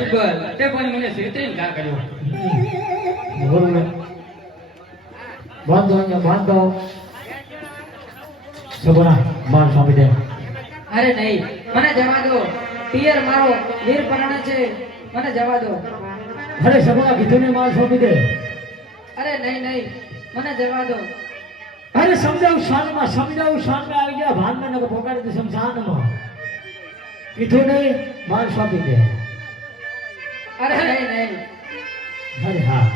બિરબલ તે પણ મને છેતરીને કા કર્યો. બાંધો અહીંયા બાંધો સગુણા માર સોંપી દે અરે નહીં મને જવા દો. પિયર મારો વીર પરાણે છે. મને જવા દો. અરે સગુણા કીધું ને માર સ્વામી દે અરે નહીં નહીં મને જવા દો. અરે સમજાવું શાનમાં સમજાવું શાનમાં આવી ગયા. ભાનમાં પોકાડી દે શમશાનમાં કીધું નહીં માર સોંપી દે અરે નહીં નહીં અરે હા.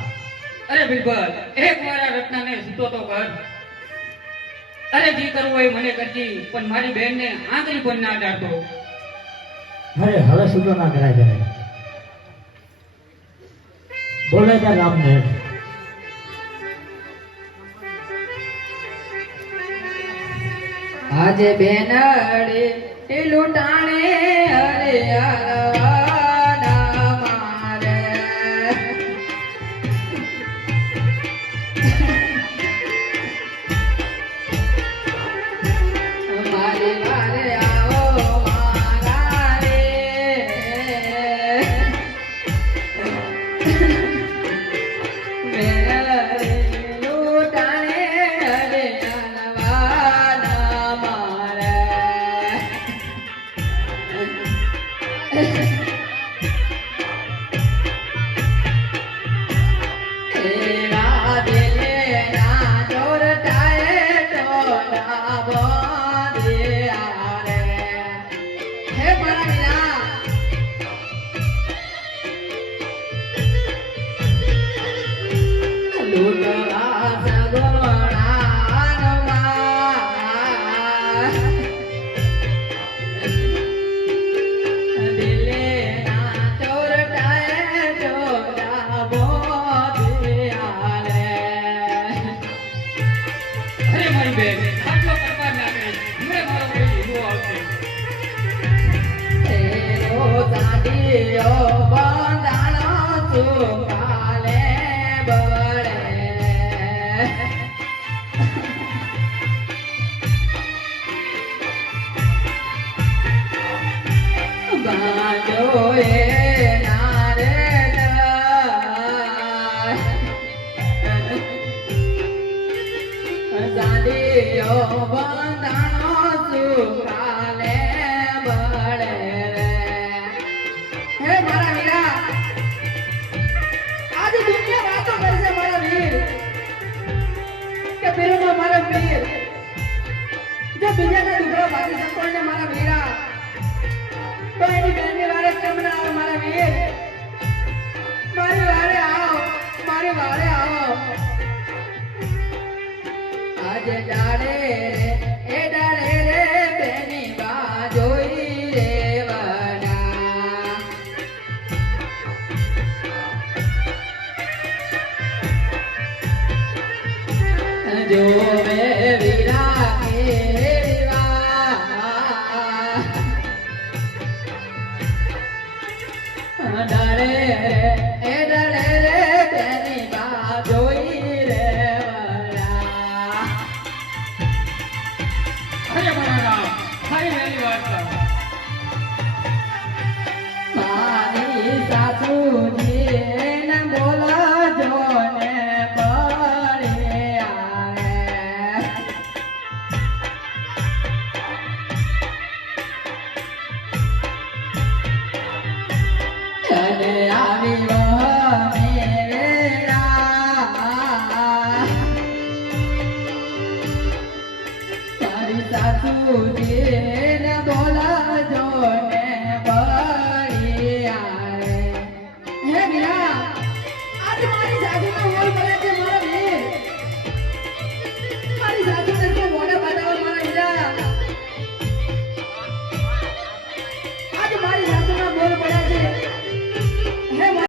અરે બિરબલ એક આ રત્નાને સૂતો તો કર અરે જે કરવું હોય મને કરજી પણ મારી બહેનને આંગળી પણ ના ડાળતો અરે હવે સૂતો ના કરાય કરે બોલે ત્યાં રામને. આજે બેનડે એ ટાણે અરે આરવાના તેરા દિલે બહેન આટલો કરવાર ના કરીશ મારો સુકાલે બીજાના દુખડા ભાગી શકો ને મારા વીરા તો એની બેનની મારી